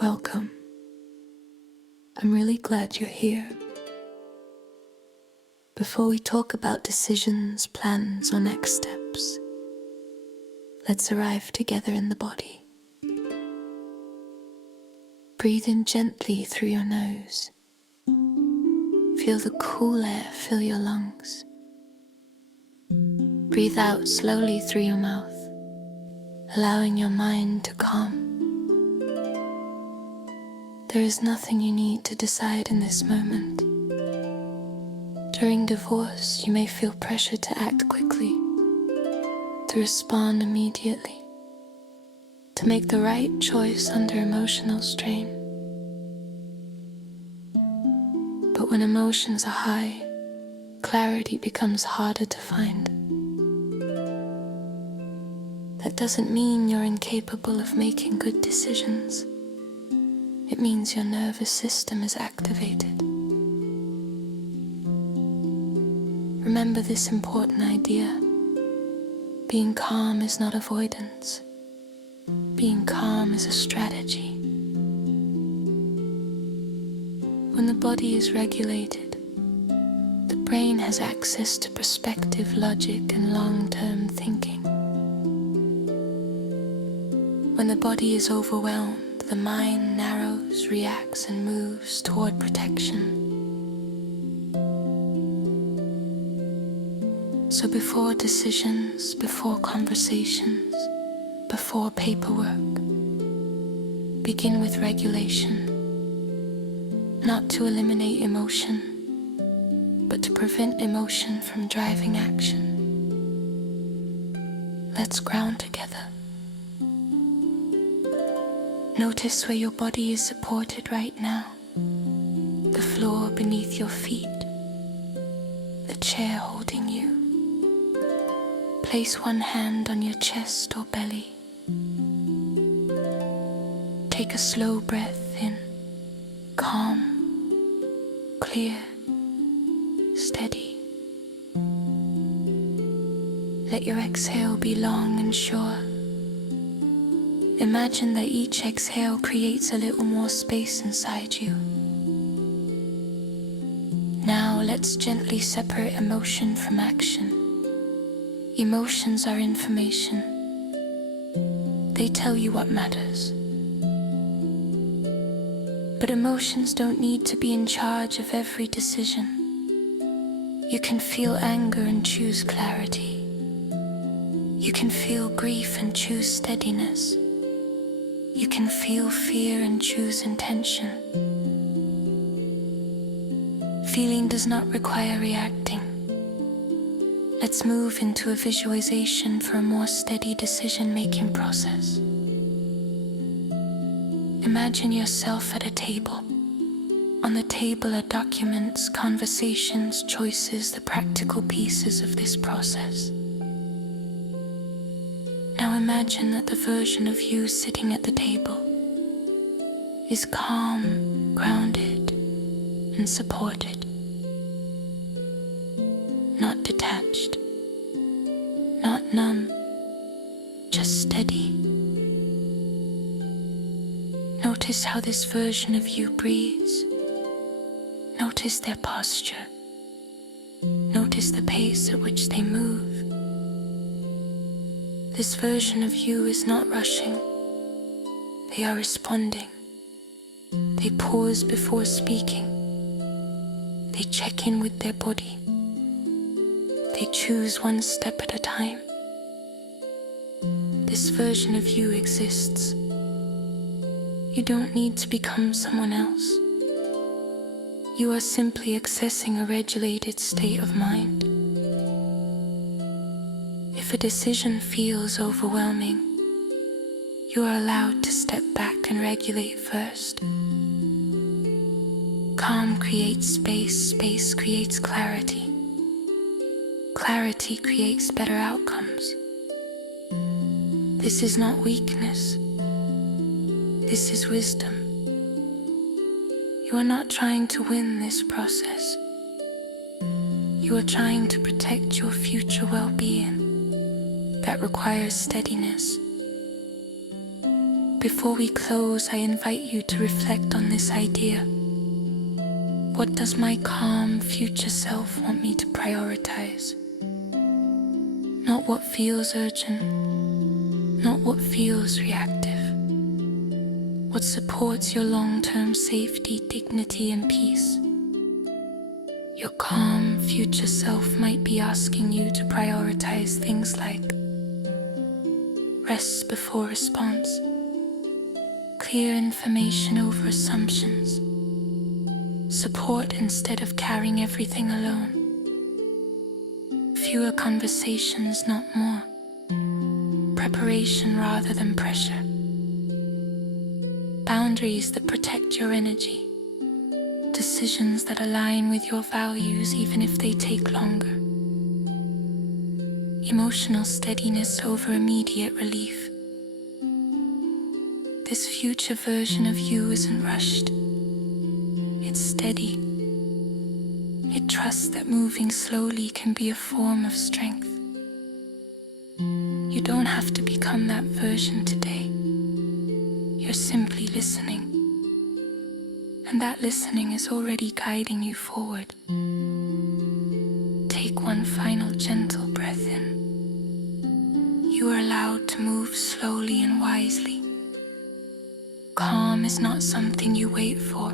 Welcome. I'm really glad you're here. Before we talk about decisions, plans, or next steps, let's arrive together in the body. Breathe in gently through your nose. Feel the cool air fill your lungs. Breathe out slowly through your mouth, allowing your mind to calm. There is nothing you need to decide in this moment. During divorce, you may feel pressure to act quickly, to respond immediately, to make the right choice under emotional strain. But when emotions are high, clarity becomes harder to find. That doesn't mean you're incapable of making good decisions. It means your nervous system is activated. Remember this important idea. Being calm is not avoidance. Being calm is a strategy. When the body is regulated, the brain has access to perspective, logic, and long-term thinking. When the body is overwhelmed, the mind narrows, reacts, and moves toward protection. So before decisions, before conversations, before paperwork, begin with regulation. Not to eliminate emotion, but to prevent emotion from driving action. Let's ground together. Notice where your body is supported right now. The floor beneath your feet, the chair holding you. Place one hand on your chest or belly. Take a slow breath in, calm, clear, steady. Let your exhale be long and sure. Imagine that each exhale creates a little more space inside you. Now let's gently separate emotion from action. Emotions are information. They tell you what matters. But emotions don't need to be in charge of every decision. You can feel anger and choose clarity. You can feel grief and choose steadiness. You can feel fear and choose intention. Feeling does not require reacting. Let's move into a visualization for a more steady decision-making process. Imagine yourself at a table. On the table are documents, conversations, choices, the practical pieces of this process. Now imagine that the version of you sitting at the table is calm, grounded, and supported. Not detached, not numb, just steady. Notice how this version of you breathes. Notice their posture. Notice the pace at which they move. This version of you is not rushing. They are responding. They pause before speaking. They check in with their body. They choose one step at a time. This version of you exists. You don't need to become someone else. You are simply accessing a regulated state of mind. If a decision feels overwhelming, you are allowed to step back and regulate first. Calm creates space, space creates clarity. Clarity creates better outcomes. This is not weakness. This is wisdom. You are not trying to win this process. You are trying to protect your future well-being. That requires steadiness. Before we close, I invite you to reflect on this idea. What does my calm future self want me to prioritize? Not what feels urgent, not what feels reactive. What supports your long-term safety, dignity, and peace? Your calm future self might be asking you to prioritize things like rest before response, clear information over assumptions, support instead of carrying everything alone, fewer conversations, not more, preparation rather than pressure, boundaries that protect your energy, decisions that align with your values even if they take longer, emotional steadiness over immediate relief. This future version of you isn't rushed. It's steady. It trusts that moving slowly can be a form of strength. You don't have to become that version today. You're simply listening. And that listening is already guiding you forward. Take one final gentle breath in. You are allowed to move slowly and wisely. Calm is not something you wait for.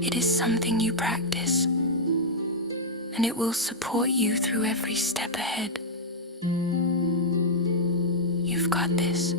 It is something you practice. And it will support you through every step ahead. You've got this.